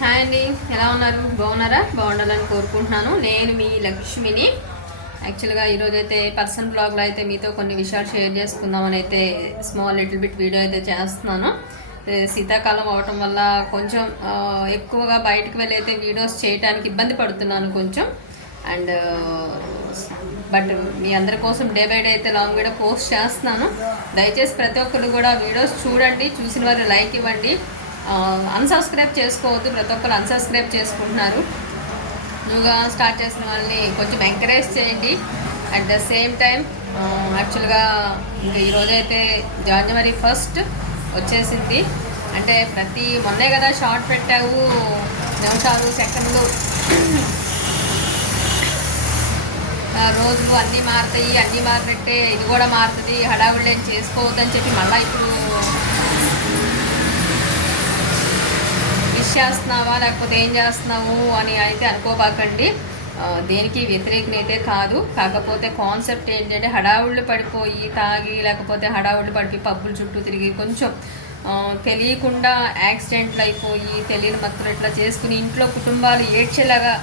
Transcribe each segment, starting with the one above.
Hi అండి, ఎలా ఉన్నారు? బాగున్నారా? బాగుండాలని కోరుకుంటున్నాను. నేను మీ లక్ష్మిని. యాక్చువల్గా ఈరోజైతే పర్సనల్ బ్లాగ్లో అయితే మీతో కొన్ని విషయాలు షేర్ చేసుకుందామని అయితే స్మాల్ లిటిల్ బిట్ వీడియో అయితే చేస్తున్నాను. శీతాకాలం అవటం వల్ల కొంచెం ఎక్కువగా బయటకు వెళ్ళి అయితే వీడియోస్ చేయడానికి ఇబ్బంది పడుతున్నాను కొంచెం. అండ్ బట్ మీ అందరి కోసం డే బై డే అయితే లాంగ్ వీడియో పోస్ట్ చేస్తున్నాను. దయచేసి ప్రతి ఒక్కరు కూడా వీడియోస్ చూడండి, చూసిన వారు లైక్ ఇవ్వండి. అన్సబ్స్క్రైబ్ చేసుకోవద్దు, ప్రతి ఒక్కరు అన్సబ్స్క్రైబ్ చేసుకుంటున్నారు. న్యూగా స్టార్ట్ చేసిన వాళ్ళని కొంచెం ఎంకరేజ్ చేయండి. అట్ ద సేమ్ టైం యాక్చువల్గా ఇంకా ఈరోజైతే జనవరి 1 వచ్చేసింది. అంటే మొన్నే కదా షార్ట్ పెట్టావు, నిమిషాలు సెకండ్లు రోజులు అన్నీ మారుతాయి, అన్నీ మారినట్టే ఇది కూడా మారుతుంది, హడావుళ్ళు ఏం చేసుకోవద్దని చెప్పి మళ్ళీ ఇప్పుడు చేస్తున్నావా లేకపోతే ఏం చేస్తున్నావు అని అయితే అనుకోబాకండి. దేనికి వ్యతిరేకనైతే కాదు. కాకపోతే కాన్సెప్ట్ ఏంటంటే హడావుళ్ళు పడిపోయి తాగి లేకపోతే హడావుళ్ళు పడిపోయి పబ్బుల చుట్టూ తిరిగి కొంచెం తెలియకుండా యాక్సిడెంట్లు అయిపోయి తెలియని మత్తులు ఇట్లా చేసుకుని ఇంట్లో కుటుంబాలు ఏడ్చేలాగా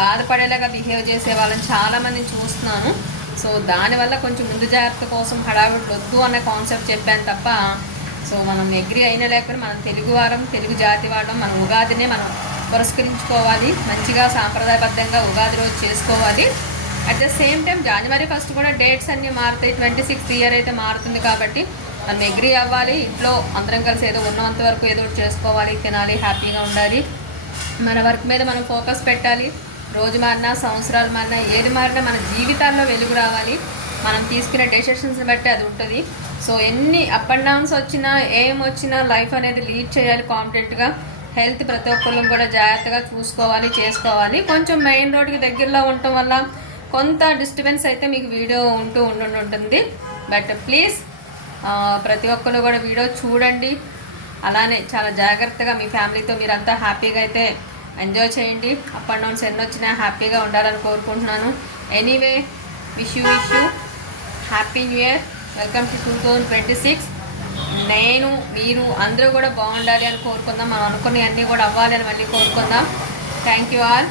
బాధపడేలాగా బిహేవ్ చేసే వాళ్ళని చాలామందిని చూస్తున్నాను. సో దానివల్ల కొంచెం ముందు జాగ్రత్త కోసం హడావుళ్ళు వద్దు అన్న కాన్సెప్ట్ చెప్పాను తప్ప, సో మనం అగ్రి అయినా లేకపోతే మనం తెలుగు వారం, తెలుగు జాతి వాళ్ళం, మన ఉగాదినే మనం పురస్కరించుకోవాలి, మంచిగా సాంప్రదాయబద్ధంగా ఉగాది రోజు చేసుకోవాలి. అట్ ద సేమ్ టైం జనవరి 1 కూడా డేట్స్ అన్నీ మారుతాయి. 26th ఇయర్ అయితే మారుతుంది కాబట్టి మనం అగ్రి అవ్వాలి. ఇంట్లో అందరం కలిసి ఏదో ఉన్నంత వరకు ఏదో చేసుకోవాలి, తినాలి, హ్యాపీగా ఉండాలి. మన వర్క్ మీద మనం ఫోకస్ పెట్టాలి. రోజు మారినా, సంవత్సరాలు మారినా, ఏది మారినా మన జీవితాల్లో వెలుగు రావాలి. మనం తీసుకునే డెసిషన్స్ని బట్టి అది ఉంటుంది. సో ఎన్ని అప్ అండ్ డౌన్స్ వచ్చినా, ఏం వచ్చినా లైఫ్ అనేది లీడ్ చేయాలి కాన్ఫిడెంట్గా. హెల్త్ ప్రతి ఒక్కళ్ళు కూడా జాగ్రత్తగా చూసుకోవాలి, చేసుకోవాలి. కొంచెం మెయిన్ రోడ్కి దగ్గరలో ఉండటం వల్ల కొంత డిస్టర్బెన్స్ అయితే మీకు వీడియో ఉంటుంది. బట్ ప్లీజ్ ప్రతి ఒక్కరు కూడా వీడియో చూడండి. అలానే చాలా జాగ్రత్తగా మీ ఫ్యామిలీతో మీరంతా హ్యాపీగా అయితే ఎంజాయ్ చేయండి. అప్ అండ్ డౌన్స్ ఎన్ని వచ్చినా హ్యాపీగా ఉండాలని కోరుకుంటున్నాను. Anyway wish you happy new year. Welcome to 2026. నేను మీరు అందరూ కూడా బాగుండాలి అని కోరుకుందాం. మనం అనుకునే అన్నీ కూడా అవ్వాలి అని మళ్ళీ కోరుకుందాం. Thank you all.